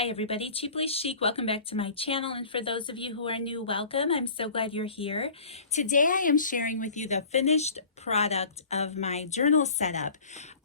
Hi everybody, Cheaply Chic. Welcome back to my channel, and for those of you who are new, welcome. I'm so glad you're here. Today I am sharing with you the finished product of my journal setup.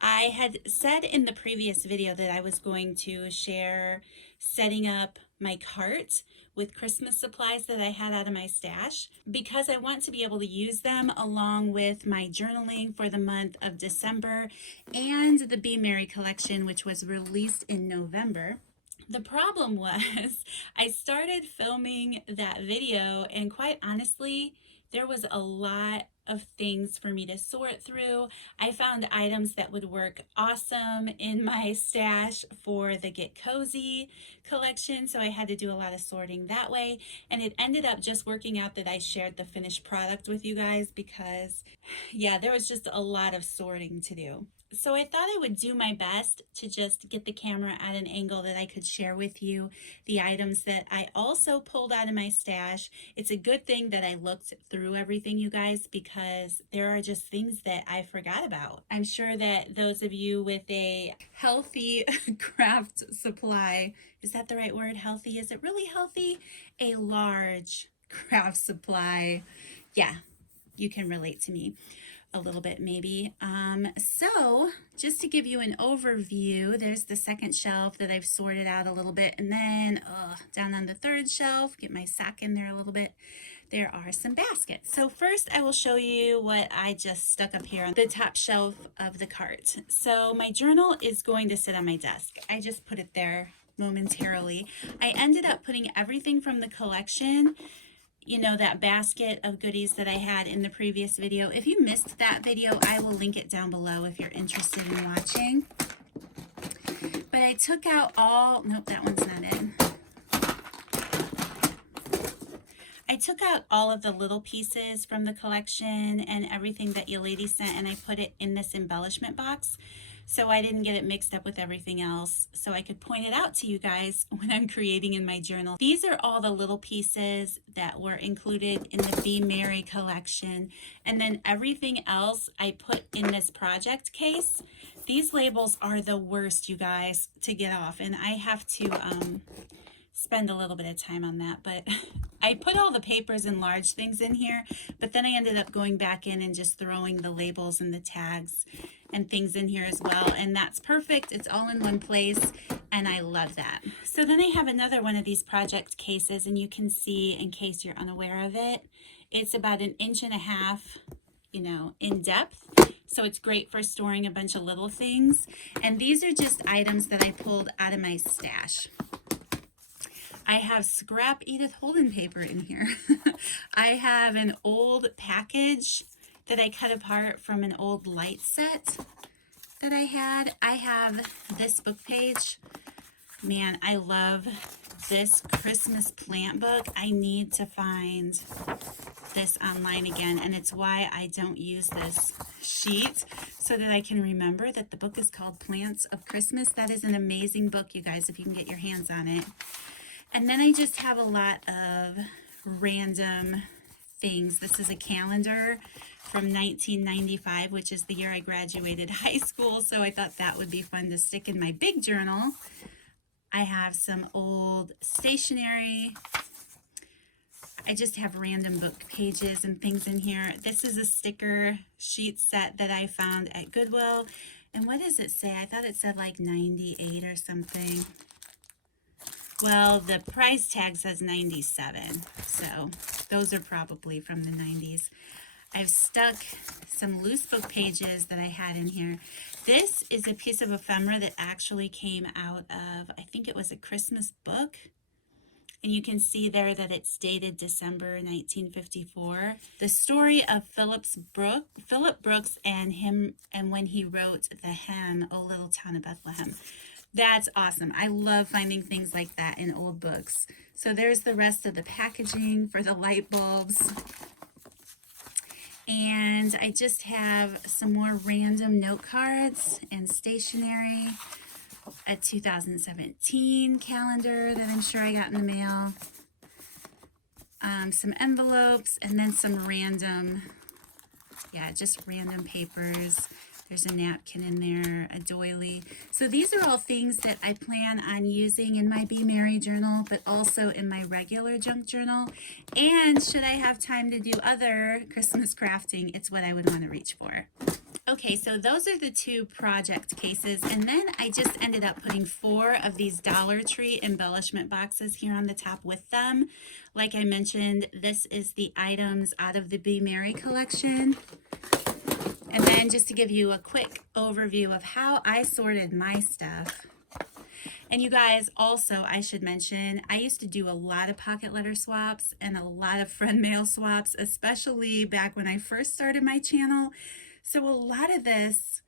I had said in the previous video that I was going to share setting up my cart with Christmas supplies that I had out of my stash because I want to be able to use them along with my journaling for the month of December and the Be Merry collection, which was released in November. The problem was I started filming that video, and quite honestly, there was a lot of things for me to sort through. I found items that would work awesome in my stash for the Get Cozy collection, so I had to do a lot of sorting that way, and it ended up just working out that I shared the finished product with you guys because, yeah, there was just a lot of sorting to do. So I thought I would do my best to just get the camera at an angle that I could share with you the items that I also pulled out of my stash. It's a good thing that I looked through everything, you guys, because there are just things that I forgot about. I'm sure that those of you with a healthy craft supply, is that the right word? Healthy? Is it really healthy? A large craft supply. Yeah, you can relate to me a little bit maybe. So just to give you an overview, there's the second shelf that I've sorted out a little bit, and then down on the third shelf, get my sock in there a little bit, there are some baskets. So first I will show you what I just stuck up here on the top shelf of the cart. So my journal is going to sit on my desk. I just put it there momentarily. I ended up putting everything from the collection, you know, that basket of goodies that I had in the previous video. If you missed that video, I will link it down below if you're interested in watching. But I took out all, nope, that one's not in. I took out all of the little pieces from the collection and everything that you ladies sent, and I put it in this embellishment box so I didn't get it mixed up with everything else, so I could point it out to you guys when I'm creating in my journal. These are all the little pieces that were included in the Be Merry collection, and then everything else I put in this project case. These labels are the worst, you guys, to get off, and I have to spend a little bit of time on that, but I put all the papers and large things in here, but then I ended up going back in and just throwing the labels and the tags and things in here as well, and that's perfect. It's all in one place, and I love that. So then I have another one of these project cases, and you can see, in case you're unaware of it, it's about 1.5 inches, you know, in depth. So it's great for storing a bunch of little things. And these are just items that I pulled out of my stash. I have scrap Edith Holden paper in here. I have an old package that I cut apart from an old light set that I had. I have this book page. Man, I love this Christmas plant book. I need to find this online again, and it's why I don't use this sheet, so that I can remember that the book is called Plants of Christmas. That is an amazing book, you guys, if you can get your hands on it. And then I just have a lot of random things. This is a calendar from 1995, which is the year I graduated high school, so I thought that would be fun to stick in my big journal. I have some old stationery. I just have random book pages and things in here. This is a sticker sheet set that I found at Goodwill. And what does it say? I thought it said like 98 or something. Well, the price tag says 97, so those are probably from the 90s. I've stuck some loose book pages that I had in here. This is a piece of ephemera that actually came out of, I think it was a Christmas book. And you can see there that it's dated December 1954. The story of Philip Brooks and him, and when he wrote the hymn, O Little Town of Bethlehem. That's awesome. I love finding things like that in old books. So there's the rest of the packaging for the light bulbs. And I just have some more random note cards and stationery. A 2017 calendar that I'm sure I got in the mail. Some envelopes, and then some random, yeah, just random papers. There's a napkin in there, a doily. So these are all things that I plan on using in my Be Merry journal, but also in my regular junk journal. And should I have time to do other Christmas crafting, it's what I would want to reach for. Okay, so those are the 2 project cases, and then I just ended up putting 4 of these Dollar Tree embellishment boxes here on the top with them. Like I mentioned, this is the items out of the Be Merry collection. And then just to give you a quick overview of how I sorted my stuff. And you guys, also, I should mention, I used to do a lot of pocket letter swaps and a lot of friend mail swaps, especially back when I first started my channel. So a lot of this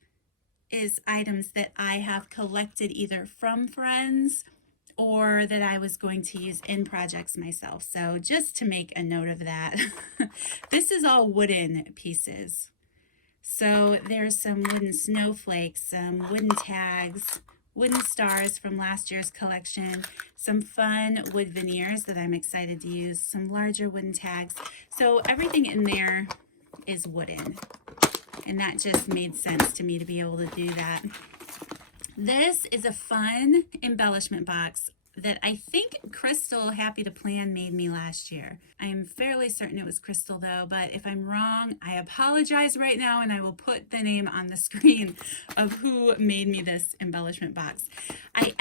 is items that I have collected either from friends or that I was going to use in projects myself. So just to make a note of that, this is all wooden pieces. So there's some wooden snowflakes, some wooden tags, wooden stars from last year's collection, some fun wood veneers that I'm excited to use, some larger wooden tags. So everything in there is wooden. And that just made sense to me to be able to do that. This is a fun embellishment box that I think Crystal Happy to Plan made me last year. I am fairly certain it was Crystal though, but if I'm wrong, I apologize right now, and I will put the name on the screen of who made me this embellishment box. I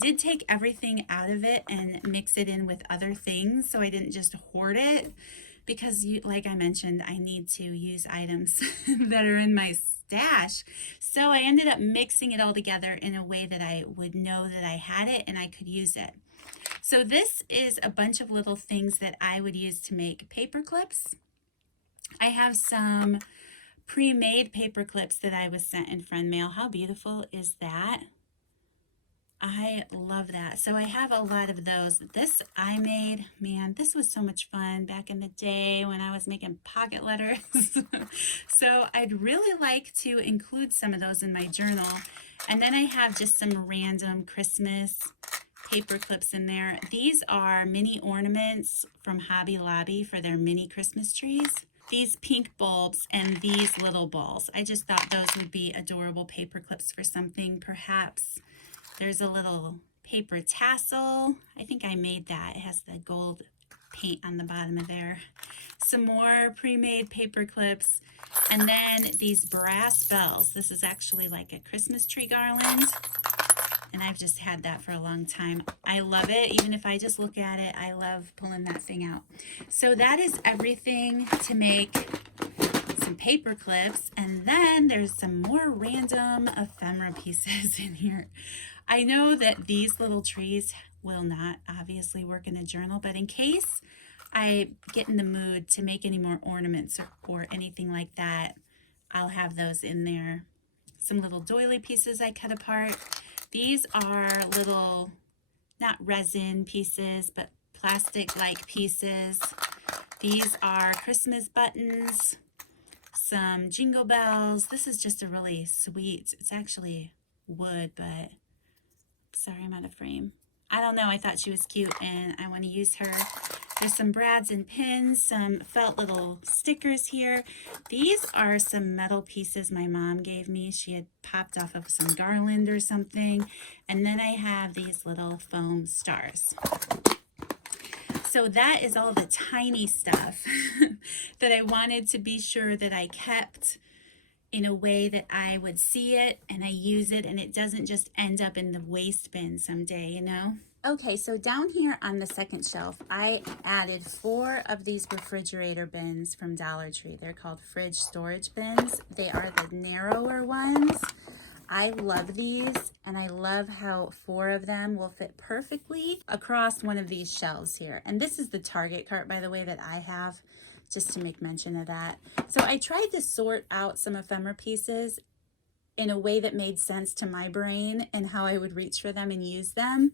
did take everything out of it and mix it in with other things, so I didn't just hoard it, because like I mentioned, I need to use items that are in my stash. So I ended up mixing it all together in a way that I would know that I had it and I could use it. So this is a bunch of little things that I would use to make paper clips. I have some pre-made paper clips that I was sent in friend mail. How beautiful is that? I love that. So I have a lot of those. This I made, man, this was so much fun back in the day when I was making pocket letters. So I'd really like to include some of those in my journal. And then I have just some random Christmas paper clips in there. These are mini ornaments from Hobby Lobby for their mini Christmas trees. These pink bulbs and these little balls. I just thought those would be adorable paper clips for something, perhaps. There's a little paper tassel. I think I made that. It has the gold paint on the bottom of there. Some more pre-made paper clips. And then these brass bells. This is actually like a Christmas tree garland. And I've just had that for a long time. I love it. Even if I just look at it, I love pulling that thing out. So that is everything to make some paper clips. And then there's some more random ephemera pieces in here. I know that these little trees will not obviously work in a journal, but in case I get in the mood to make any more ornaments or anything like that, I'll have those in there. Some little doily pieces I cut apart. These are little, not resin pieces, but plastic-like pieces. These are Christmas buttons, some jingle bells. This is just a really sweet, it's actually wood, but sorry, I'm out of frame. I don't know, I thought she was cute and I want to use her. There's some brads and pins, some felt little stickers here. These are some metal pieces my mom gave me. She had popped off of some garland or something. And then I have these little foam stars. So that is all the tiny stuff that I wanted to be sure that I kept in a way that I would see it and I use it and it doesn't just end up in the waste bin someday, you know? Okay, so down here on the second shelf, I added 4 of these refrigerator bins from Dollar Tree. They're called fridge storage bins. They are the narrower ones. I love these, and I love how 4 of them will fit perfectly across one of these shelves here. And this is the Target cart, by the way, that I have, just to make mention of that. So I tried to sort out some ephemera pieces in a way that made sense to my brain and how I would reach for them and use them.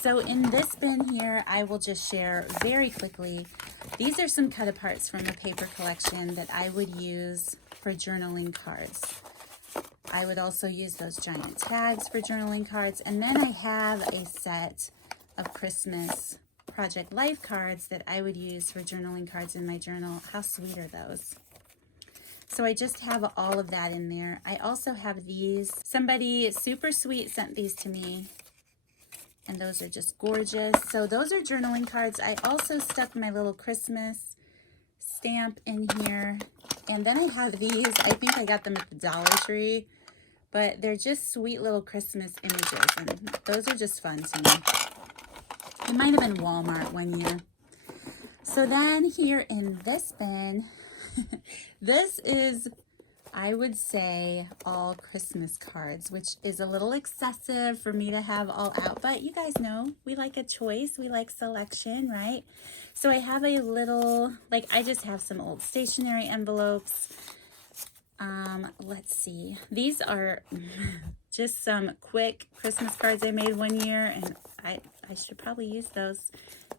So in this bin here, I will just share very quickly. These are some cut aparts from the paper collection that I would use for journaling cards. I would also use those giant tags for journaling cards. And then I have a set of Christmas Project Life cards that I would use for journaling cards in my journal. How sweet are those? So I just have all of that in there. I also have these. Somebody super sweet sent these to me, and those are just gorgeous. So those are journaling cards. I also stuck my little Christmas stamp in here. And then I have these. I think I got them at the Dollar Tree, but they're just sweet little Christmas images, and those are just fun to me. It might have been Walmart one year. So then here in this bin, this is, I would say, all Christmas cards, which is a little excessive for me to have all out, but you guys know we like a choice, we like selection, right? So I have a little, like, I just have some old stationery envelopes. Let's see, these are just some quick Christmas cards I made one year, and I should probably use those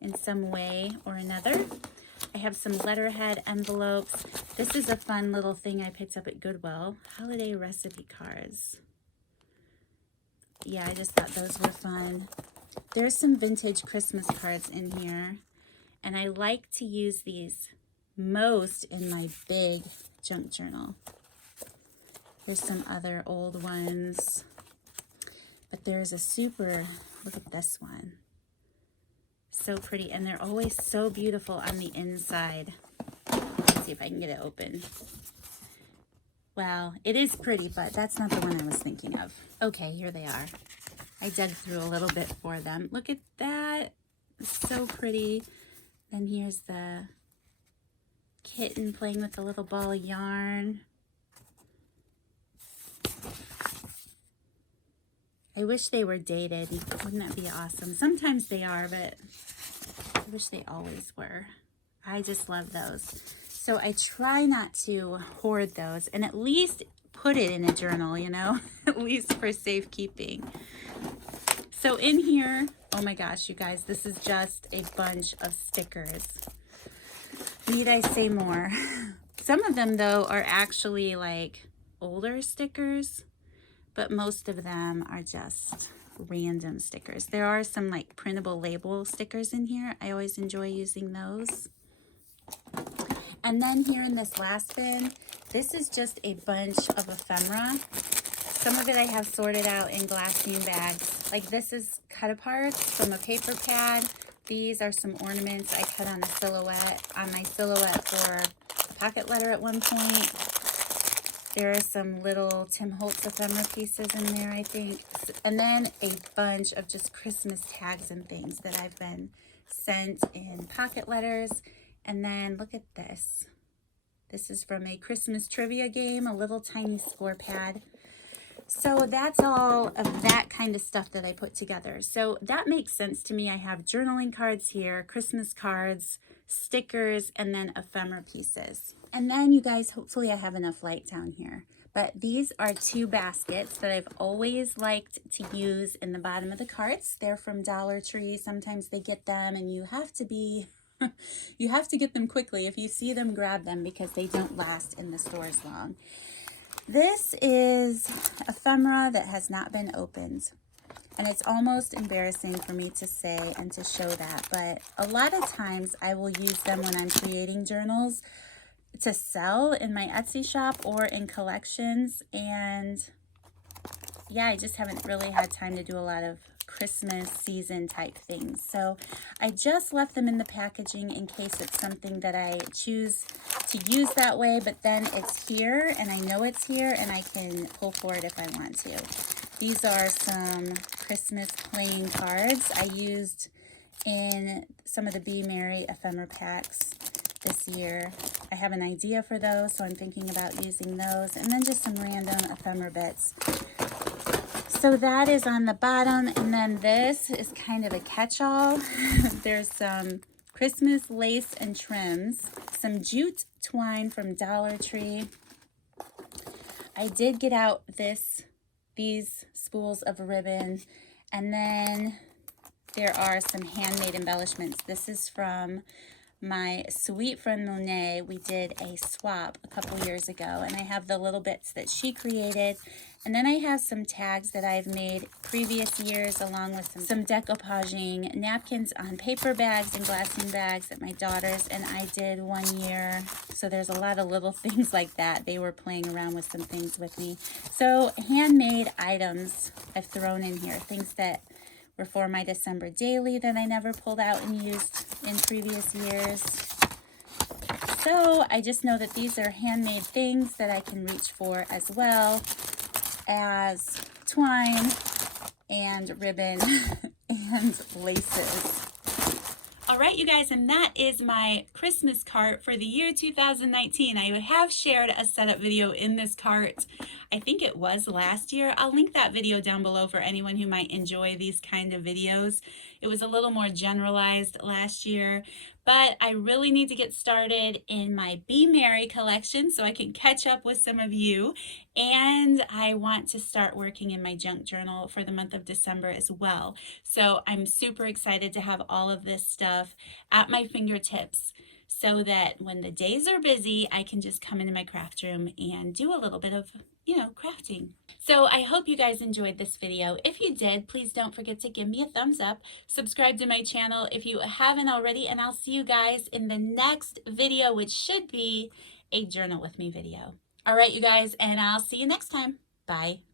in some way or another. I have some letterhead envelopes. This is a fun little thing I picked up at Goodwill. Holiday recipe cards. Yeah, I just thought those were fun. There's some vintage Christmas cards in here, and I like to use these most in my big junk journal. There's some other old ones, but there's a super, look at this one. So pretty, and they're always so beautiful on the inside. Let's see if I can get it open. Well, it is pretty, but that's not the one I was thinking of. Okay, here they are. I dug through a little bit for them. Look at that. So pretty. Then here's the kitten playing with a little ball of yarn. I wish they were dated. Wouldn't that be awesome? Sometimes they are, but I wish they always were. I just love those. So I try not to hoard those, and at least put it in a journal, you know, at least for safekeeping. So in here, oh my gosh, you guys, this is just a bunch of stickers. Need I say more? Some of them, though, are actually like older stickers, but most of them are just random stickers. There are some like printable label stickers in here. I always enjoy using those. And then here in this last bin, this is just a bunch of ephemera. Some of it I have sorted out in glassine bags. Like this is cut apart from a paper pad. These are some ornaments I cut on a silhouette, on my silhouette for a pocket letter at one point. There are some little Tim Holtz ephemera pieces in there, I think. And then a bunch of just Christmas tags and things that I've been sent in pocket letters. And then look at this. This is from a Christmas trivia game, a little tiny score pad. So that's all of that kind of stuff that I put together. So that makes sense to me. I have journaling cards here, Christmas cards, stickers, and then ephemera pieces. And then you guys, hopefully I have enough light down here. But these are two baskets that I've always liked to use in the bottom of the carts. They're from Dollar Tree. Sometimes they get them and you have to be, you have to get them quickly. If you see them, grab them because they don't last in the stores long. This is ephemera that has not been opened. And it's almost embarrassing for me to say and to show that. But a lot of times I will use them when I'm creating journals to sell in my Etsy shop or in collections. And yeah, I just haven't really had time to do a lot of Christmas season type things. So I just left them in the packaging in case it's something that I choose to use that way, but then it's here and I know it's here and I can pull for it if I want to. These are some Christmas playing cards I used in some of the Be Merry ephemera packs this year. I have an idea for those, so I'm thinking about using those, and then just some random ephemera bits. So that is on the bottom, and then this is kind of a catch-all. There's some Christmas lace and trims, some jute twine from Dollar Tree. I did get out these spools of ribbon, and then there are some handmade embellishments. This is from my sweet friend Monet, we did a swap a couple years ago, and I have the little bits that she created, and then I have some tags that I've made previous years, along with some decoupaging napkins on paper bags and glassine bags that my daughters and I did one year. So there's a lot of little things like that. They were playing around with some things with me. So handmade items I've thrown in here, things that were for my December daily that I never pulled out and used in previous years. So I just know that these are handmade things that I can reach for, as well as twine and ribbon and laces. All right, you guys, and that is my Christmas cart for the year 2019. I have shared a setup video in this cart. I think it was last year. I'll link that video down below for anyone who might enjoy these kind of videos. It was a little more generalized last year, but I really need to get started in my Be Merry collection so I can catch up with some of you. And I want to start working in my junk journal for the month of December as well. So I'm super excited to have all of this stuff at my fingertips, so that when the days are busy, I can just come into my craft room and do a little bit of, crafting. So I hope you guys enjoyed this video. If you did, please don't forget to give me a thumbs up, subscribe to my channel if you haven't already, and I'll see you guys in the next video, which should be a journal with me video. All right, you guys, and I'll see you next time. Bye.